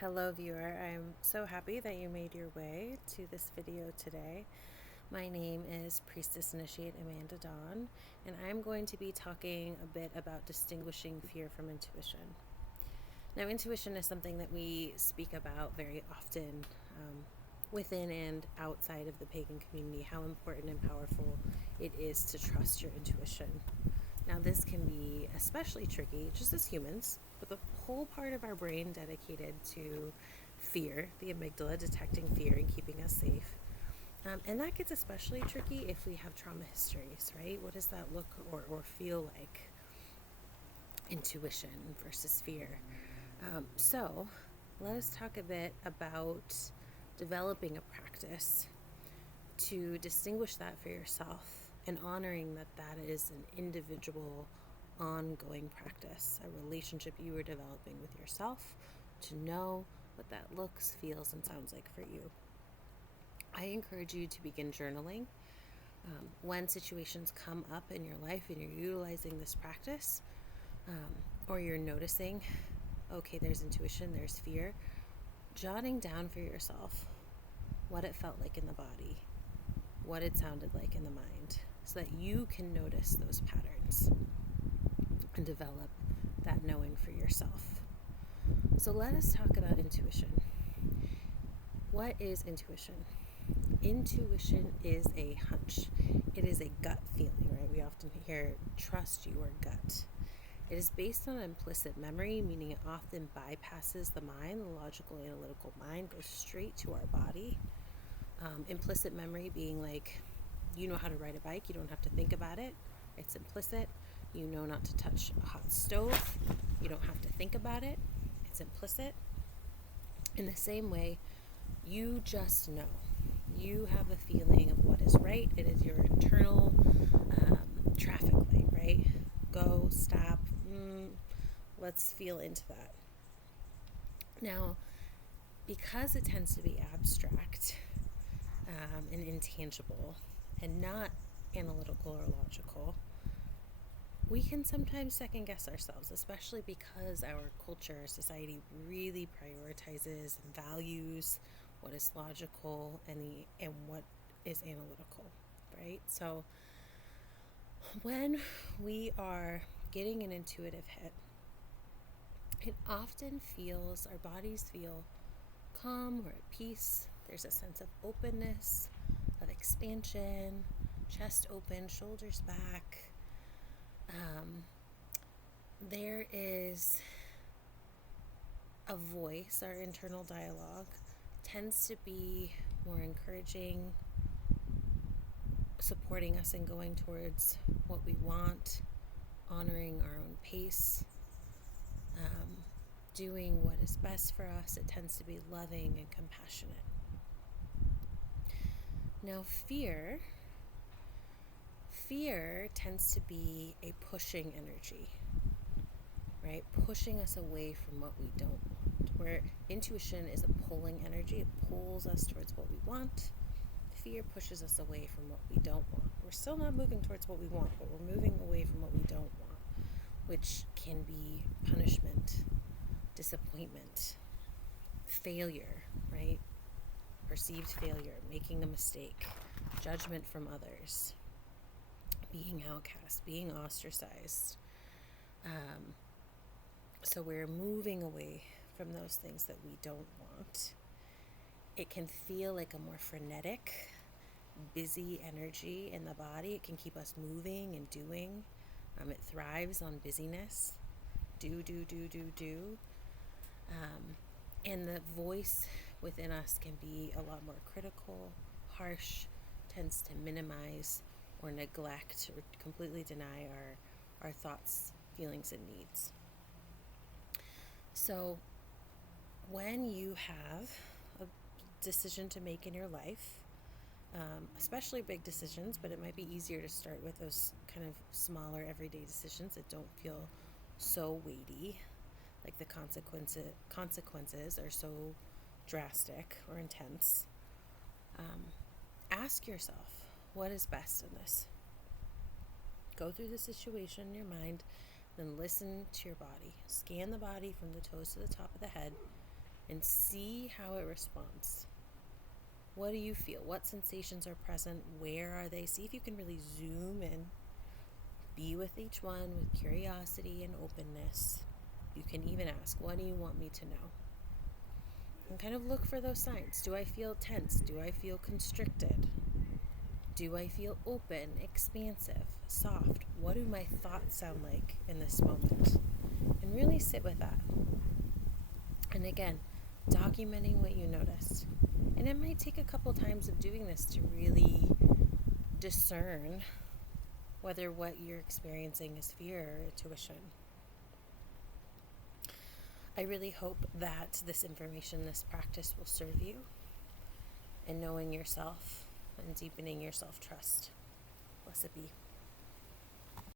Hello viewer, I'm so happy that you made your way to this video today. My name is Priestess Initiate Amanda Dawn, and I'm going to be talking a bit about distinguishing fear from intuition. Now, intuition is something that we speak about very often within and outside of the pagan community, how important and powerful it is to trust your intuition. Now, this can be especially tricky just as humans, with a whole part of our brain dedicated to fear, the amygdala detecting fear and keeping us safe. And that gets especially tricky if we have trauma histories, right? What does that look or feel like? Intuition versus fear. So, let us talk a bit about developing a practice to distinguish that for yourself and honoring that that is an individual, ongoing practice, a relationship you are developing with yourself to know what that looks, feels, and sounds like for you. I encourage you to begin journaling. When situations come up in your life and you're utilizing this practice, or you're noticing, okay, there's intuition, there's fear, jotting down for yourself what it felt like in the body, what it sounded like in the mind, so that you can notice those patterns and develop that knowing for yourself. So let us talk about intuition. What is intuition? Intuition is a hunch. It is a gut feeling, right? We often hear trust your gut. It is based on implicit memory, meaning it often bypasses the mind, the logical, analytical mind, goes straight to our body. Implicit memory being like, you know how to ride a bike, you don't have to think about it. It's implicit. You know not to touch a hot stove. You don't have to think about it. It's implicit. In the same way, you just know. You have a feeling of what is right. It is your internal traffic light, right? Go, stop. Let's feel into that. Now, because it tends to be abstract and intangible and not analytical or logical, we can sometimes second guess ourselves, especially because our culture, society really prioritizes and values what is logical and what is analytical, right? So when we are getting an intuitive hit, it often feels, our bodies feel calm or at peace. There's a sense of openness, of expansion, chest open, shoulders back. There is a voice, our internal dialogue tends to be more encouraging, supporting us in going towards what we want, honoring our own pace, doing what is best for us. It tends to be loving and compassionate. Now, fear tends to be a pushing energy, right? Pushing us away from what we don't want. Where intuition is a pulling energy, it pulls us towards what we want. Fear pushes us away from what we don't want. We're still not moving towards what we want, but we're moving away from what we don't want, which can be punishment, disappointment, failure, right? Perceived failure, making a mistake, judgment from others, being outcast, being ostracized. So we're moving away from those things that we don't want. It can feel like a more frenetic, busy energy in the body. It can keep us moving and doing. It thrives on busyness. Do. And the voice within us can be a lot more critical, harsh, tends to minimize or neglect or completely deny our thoughts, feelings, and needs. So when you have a decision to make in your life, especially big decisions, but it might be easier to start with those kind of smaller everyday decisions that don't feel so weighty, like the consequences are so drastic or intense. Ask yourself, what is best in this? Go through the situation in your mind, then listen to your body. Scan the body from the toes to the top of the head and see how it responds. What do you feel? What sensations are present? Where are they? See if you can really zoom in. Be with each one with curiosity and openness. You can even ask, what do you want me to know? And kind of look for those signs. Do I feel tense? Do I feel constricted? Do I feel open, expansive, soft? What do my thoughts sound like in this moment? And really sit with that. And again, documenting what you noticed. And it might take a couple times of doing this to really discern whether what you're experiencing is fear or intuition. I really hope that this information, this practice will serve you in knowing yourself and deepening your self-trust. Blessed be.